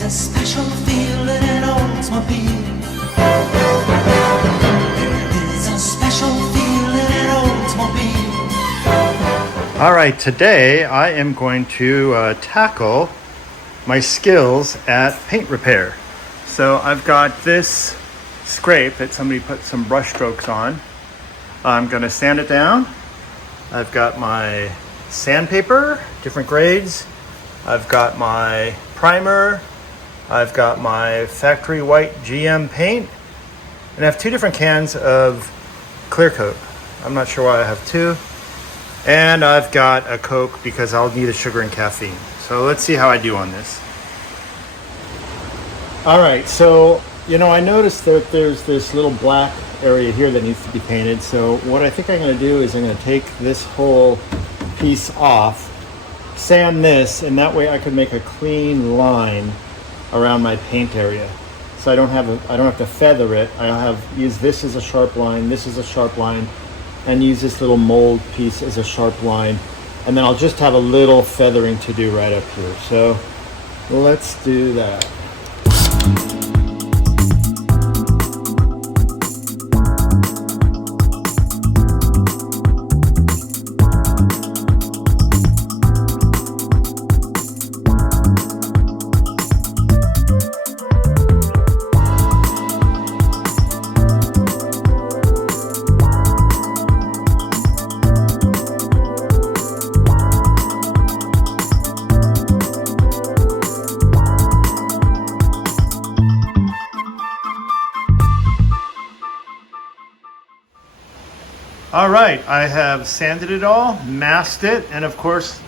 is a special feeling in Oldsmobile. There is a special feeling in Oldsmobile. All right, today I am going to tackle my skills at paint repair. So I've got this scrape that somebody put some brush strokes on. I'm going to sand it down. I've got my sandpaper, different grades. I've got my primer. I've got my factory white GM paint. And I have two different cans of clear coat. I'm not sure why I have two. And I've got a Coke because I'll need a sugar and caffeine. So let's see how I do on this. All right, so I noticed that there's this little black area here that needs to be painted. So what I think I'm going to do is I'm going to take this whole piece off, sand this, and that way I can make a clean line around my paint area. So I don't have to feather it. I'll use this as a sharp line, this is a sharp line, and use this little mold piece as a sharp line. And then I'll just have a little feathering to do right up here. So let's do that. All right, I have sanded it all, masked it, and of course,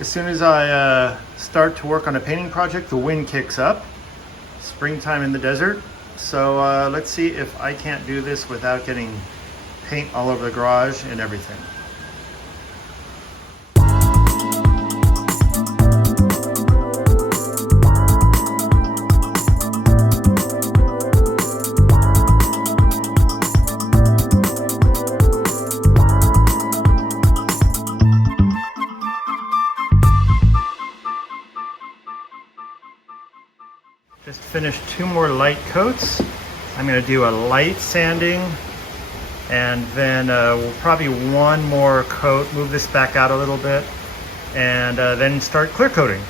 as soon as I start to work on a painting project, the wind kicks up. Springtime in the desert. So let's see if I can't do this without getting paint all over the garage and everything. Just finished two more light coats. I'm going to do a light sanding, and then we'll probably one more coat, move this back out a little bit, and then start clear coating.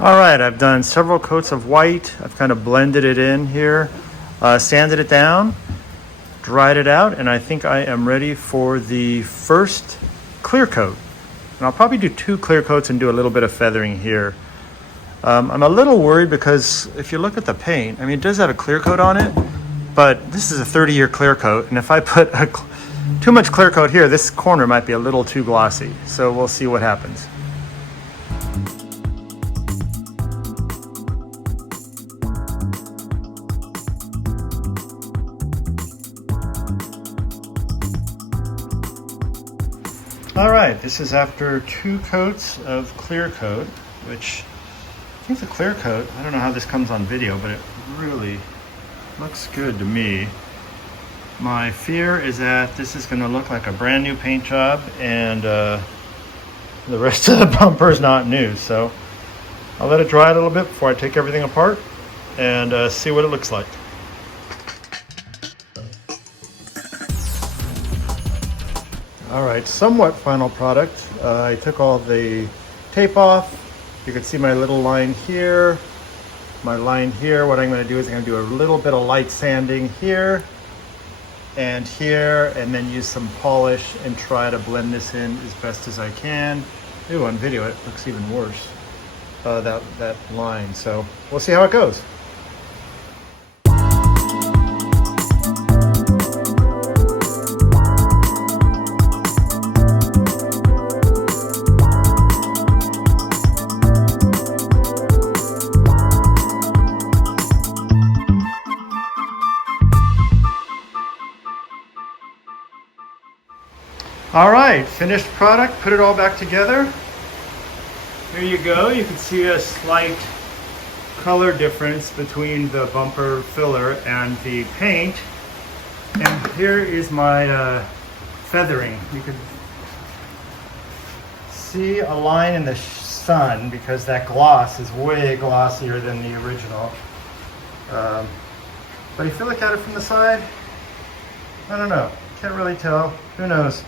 All right, I've done several coats of white. I've kind of blended it in here, sanded it down, dried it out, and I think I am ready for the first clear coat. And I'll probably do two clear coats and do a little bit of feathering here. I'm a little worried because if you look at the paint, I mean, it does have a clear coat on it, but this is a 30-year clear coat, and if I put too much clear coat here, this corner might be a little too glossy. So we'll see what happens. All right, this is after two coats of clear coat, which I think the clear coat, I don't know how this comes on video, but it really looks good to me. My fear is that this is going to look like a brand new paint job, and the rest of the bumper is not new. So I'll let it dry a little bit before I take everything apart and see what it looks like. All right, somewhat final product. I took all the tape off. You can see my little line here, my line here. What I'm going to do is I'm going to do a little bit of light sanding here and here, and then use some polish and try to blend this in as best as I can. Ooh, on video it looks even worse, that line. So we'll see how it goes. All right, finished product, put it all back together. Here you go. You can see a slight color difference between the bumper filler and the paint. And here is my feathering. You can see a line in the sun because that gloss is way glossier than the original. But if you look at it from the side, I don't know. Can't really tell. Who knows?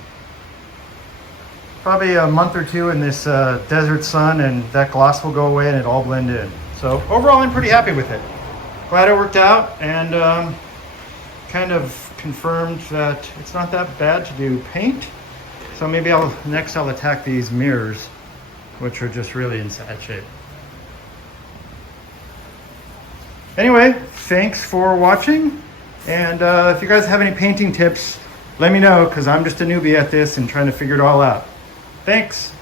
Probably a month or two in this desert sun and that gloss will go away and it all blend in. So overall, I'm pretty happy with it. Glad it worked out and kind of confirmed that it's not that bad to do paint. So maybe I'll attack these mirrors, which are just really in sad shape. Anyway, thanks for watching. And if you guys have any painting tips, let me know because I'm just a newbie at this and trying to figure it all out. Thanks.